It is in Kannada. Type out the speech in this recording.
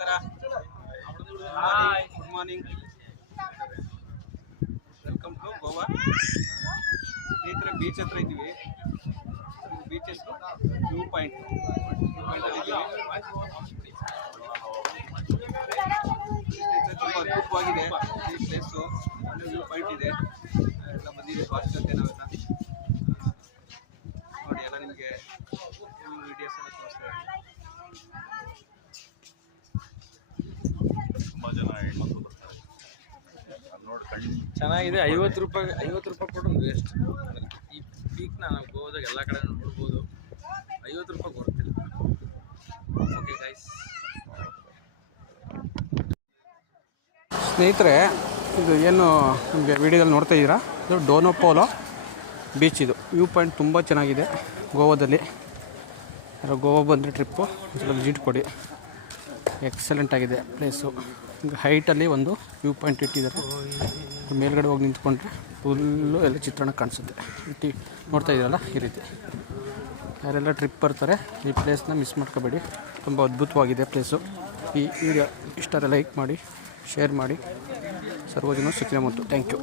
ನಮಸ್ಕಾರ. Hi, good morning. Welcome to Goa. ಸ್ನೇಹಿತರೆ, ಬೀಚ್ ಹತ್ರ ಇದ್ದೀವಿ. ಬೀಚ್ ಹೆಸರು ವ್ಯೂ ಪಾಯಿಂಟ್. ತುಂಬ ಅದ್ಭುತವಾಗಿದೆ ಈ ಪ್ಲೇಸು. ಒಳ್ಳೆ ವ್ಯೂ ಪಾಯಿಂಟ್ ಇದೆ. ಎಲ್ಲ ಬಂದಿದೆ ಫಾಸ್ಟ್ ಜೊತೆ ನಾವೆಲ್ಲ ನೋಡಿ. ಎಲ್ಲ ನಿಮಗೆ ವಿಡಿಯೋಸ್ ಎಲ್ಲ ತೋರಿಸ್ತಾರೆ. ತುಂಬ ಜನ ಹೆಣ್ಮಕ್ಳು ಬರ್ತಾರೆ ನೋಡಿ. ಚೆನ್ನಾಗಿದೆ. 50 ರೂಪಾಯಿ ಕೊಟ್ಟು ವೇಸ್ಟ್. ಈ ಪೀಕ್ನ ನಾವು ಗೋವಾದಾಗ ಎಲ್ಲ ಕಡೆ ನೋಡ್ಬೋದು. 50 ರೂಪಾಯಿ ಕೊಡ್ತಿಲ್ಲ. Okay guys. ಸ್ನೇಹಿತರೆ, ಇದು ಏನು ನಿಮಗೆ ವಿಡಿಯೋದಲ್ಲಿ ನೋಡ್ತಾ ಇದ್ದೀರಾ, ಇದು ಡೋನೋಪೋಲೋ ಬೀಚ್. ಇದು ವ್ಯೂ ಪಾಯಿಂಟ್ ತುಂಬ ಚೆನ್ನಾಗಿದೆ ಗೋವಾದಲ್ಲಿ. ಯಾರೋ ಗೋವಾ ಬಂದರೆ ಟ್ರಿಪ್ಪು ಒಂದ್ಸಲ ವಿಸಿಟ್ ಕೊಡಿ. ಎಕ್ಸಲೆಂಟ್ ಆಗಿದೆ ಪ್ಲೇಸು. ಹೈಟಲ್ಲಿ ಒಂದು ವ್ಯೂ ಪಾಯಿಂಟ್ ಇಟ್ಟಿದ್ದಾರೆ. ಮೇಲ್ಗಡೆ ಹೋಗಿ ನಿಂತ್ಕೊಂಡ್ರೆ ಫುಲ್ಲು ಎಲ್ಲ ಚಿತ್ರಣ ಕಾಣಿಸುತ್ತೆ. ನೋಡ್ತಾ ಇದ್ದೀರಲ್ಲ, ಈ ರೀತಿ. ಯಾರೆಲ್ಲ ಟ್ರಿಪ್ ಬರ್ತಾರೆ ಈ ಪ್ಲೇಸ್ನ ಮಿಸ್ ಮಾಡ್ಕೋಬೇಡಿ. ತುಂಬ ಅದ್ಭುತವಾಗಿದೆ ಪ್ಲೇಸು. ಈ ವಿಡಿಯೋ ಇಷ್ಟರ ಲೈಕ್ ಮಾಡಿ, ಶೇರ್ ಮಾಡಿ. ಸರ್ವಜನ ಸುಖಿನೋ. Thank you.